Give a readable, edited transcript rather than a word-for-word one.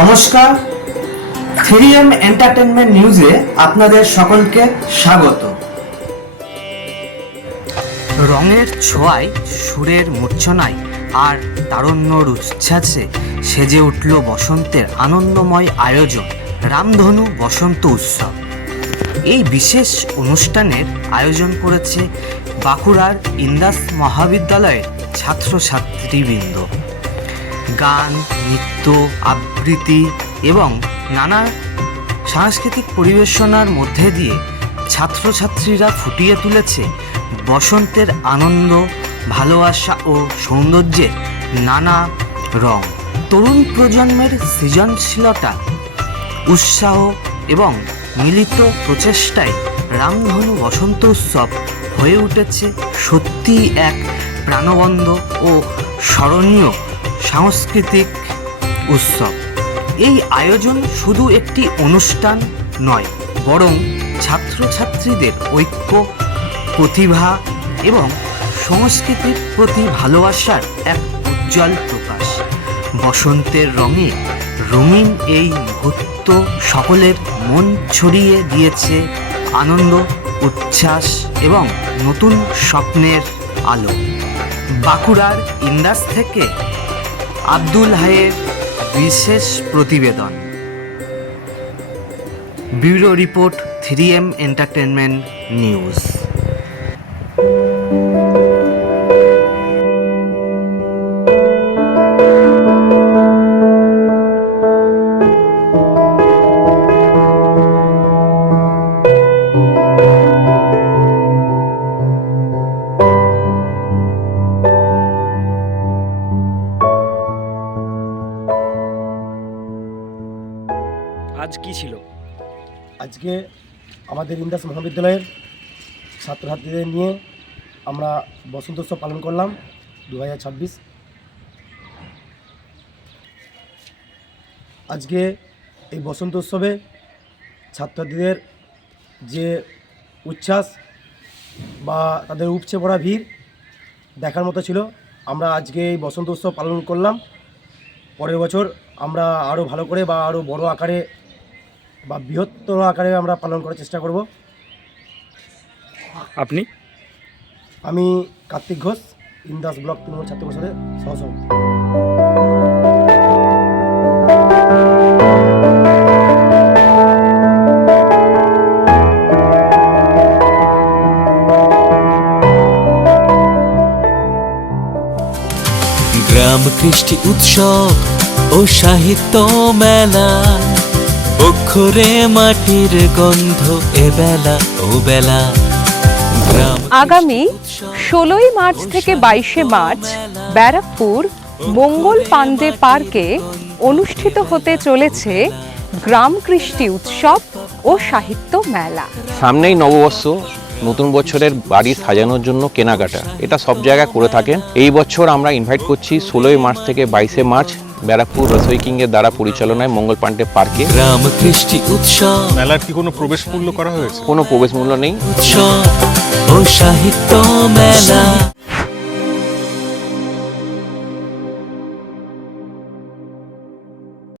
নমস্কার, 3M entertainment নিউজে আপনাদের সকলকে স্বাগত। রঙের ছোঁয়ায়, সুরের মূর্ছনায় আর তারুণ্যর উচ্ছ্বাসে সেজে উঠল বসন্তের আনন্দময় আয়োজন রামধনু বসন্ত উৎসব। এই বিশেষ অনুষ্ঠানের আয়োজন করেছে বাঁকুড়ার ইন্দাস মহাবিদ্যালয়ের ছাত্রছাত্রীবৃন্দ। গান, নৃত্য, আবৃত্তি এবং নানা সাংস্কৃতিক পরিবেশনার মধ্যে দিয়ে ছাত্রছাত্রীরা ফুটিয়ে তুলেছে বসন্তের আনন্দ, ভালোবাসা ও সৌন্দর্যের নানা রং। তরুণ প্রজন্মের সৃজনশীলতা, উৎসাহ এবং মিলিত প্রচেষ্টায় রামধনু বসন্ত উৎসব হয়ে উঠেছে সত্যিই এক প্রাণবন্ত ও স্মরণীয় সাংস্কৃতিক উৎসব। এই আয়োজন শুধু একটি অনুষ্ঠান নয়, বরং ছাত্রছাত্রীদের ঐক্য, প্রতিভা এবং সংস্কৃতির প্রতি ভালোবাসার এক উজ্জ্বল প্রকাশ। বসন্তের রঙে রঙিন এই মুহূর্ত সকলের মন ছড়িয়ে দিয়েছে আনন্দ, উচ্ছ্বাস এবং নতুন স্বপ্নের আলো। বাঁকুড়ার ইন্দাস থেকে আব্দুল হাইয়ের বিশেষ প্রতিবেদন। Bureau report, 3M entertainment news. আজ কি ছিল? আজকে আমাদের ইন্দাস মহাবিদ্যালয়ের ছাত্রছাত্রীদের নিয়ে আমরা বসন্ত উৎসব পালন করলাম 2026। আজকে এই বসন্ত উৎসবে ছাত্রছাত্রীদের যে উচ্ছ্বাস বা তাদের উপচে পড়া ভিড় দেখার মতো ছিল। আমরা আজকে এই বসন্ত উৎসব পালন করলাম। পরের বছর আমরা আরও ভালো করে বা আরও বড় আকারে বা বৃহত্তর আকারে আমরা পালন করার চেষ্টা করব। আপনি? আমি কার্তিক ঘোষ, ইন্দাস ব্লক তৃণমূল ছাত্র পরিষদের সহসভাপতি। গ্রাম কৃষ্টি উৎসব ও সাহিত্য মেলা, অক্ষরে মাটির গন্ধ এবেলা ও বেলা। আগামী 16 মার্চ থেকে 22 মার্চ ব্যারাকপুর মঙ্গল পাণ্ডে পার্কে অনুষ্ঠিত হতে চলেছে গ্রাম কৃষ্টি উৎসব ও সাহিত্য মেলা। সামনেই নববর্ষ, নতুন বছরের বাড়ি সাজানোর জন্য কেনাকাটা, এটা সব জায়গায় করে থাকেন। এই বছর আমরা ইনভাইট করছি 16 মার্চ থেকে 22 মার্চ ব্যারাকপুর রসোই কিং এর দ্বারা পরিচালনায় মঙ্গল পাণ্ডে পার্কে। গ্রাম কৃষ্টি উৎসব মেলার কি কোনো প্রবেশ মূল্য করা হয়েছে? কোনো প্রবেশ মূল্য নেই। উৎসব ও সাহিত্য মেলা।